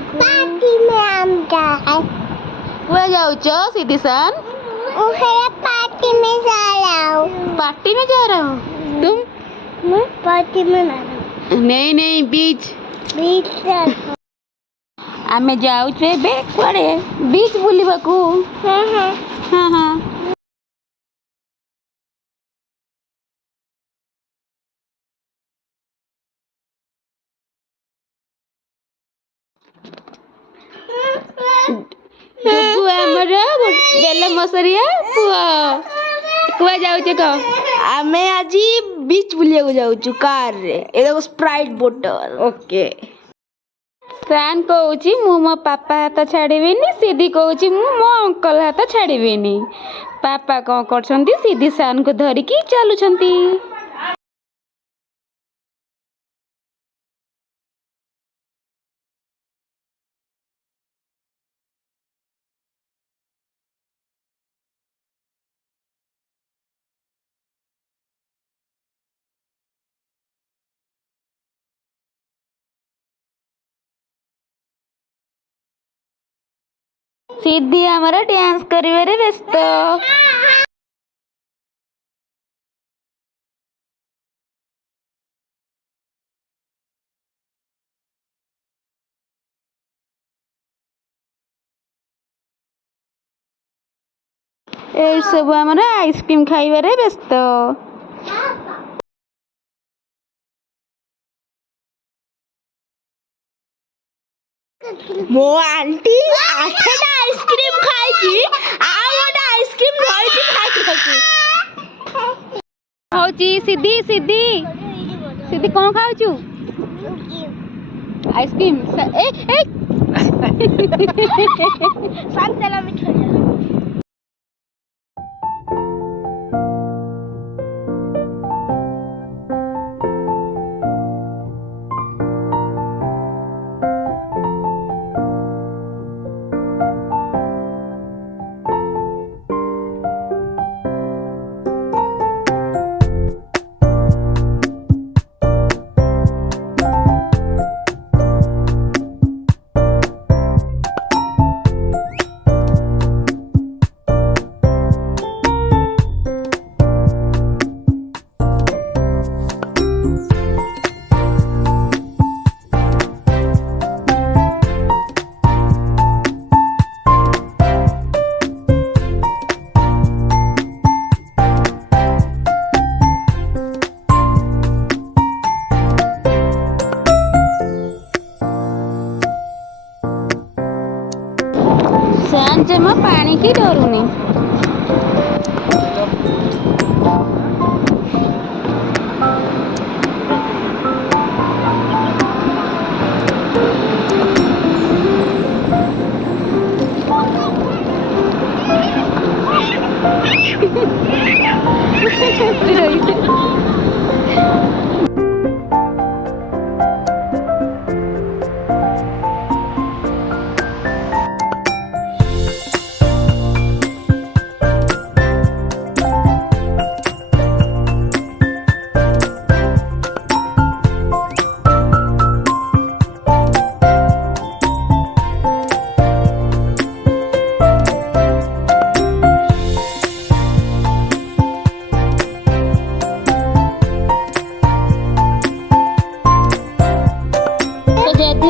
Party में हम जाए। कुआ जाऊचो सिद्धिसान? पार्टी में जा रहा हूँ। पार्टी में जा रहा हूँ। तुम? मैं पार्टी में जा रहा हूँ। नहीं बीच बीच आमे जाऊचे बे कुआड़े बीच बुलिबाकू। हाँ। हाँ डुगु हमर गेल मसरिया पुआ कुआ जाऊचे कह। आमे आजी बीच बुलिया को जाऊचु कार रे। ए देखो स्प्राइट बोतल। ओके सान कहूची मु मो पापा हाथ छाड़ीबिनी। सिद्धि कहूची मु मो अंकल हाथ छाड़ीबिनी। पापा कौन करछंती सिद्धि सान को धरिकी चलुछंती। सिद्धि हमारा डांस करिवारे व्यस्त। ए सब हमारा आइसक्रीम खाइबारे व्यस्त। मो आंटी आठटा आइसक्रीम खाइची आ गोटे आइसक्रीम धरिची खाइची। होची सिद्धि सिद्धि कौन खाउचू? आइसक्रीम ए संतरा मिठाई। सान जमा पानी की डरुनी।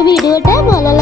भिडियोटा भल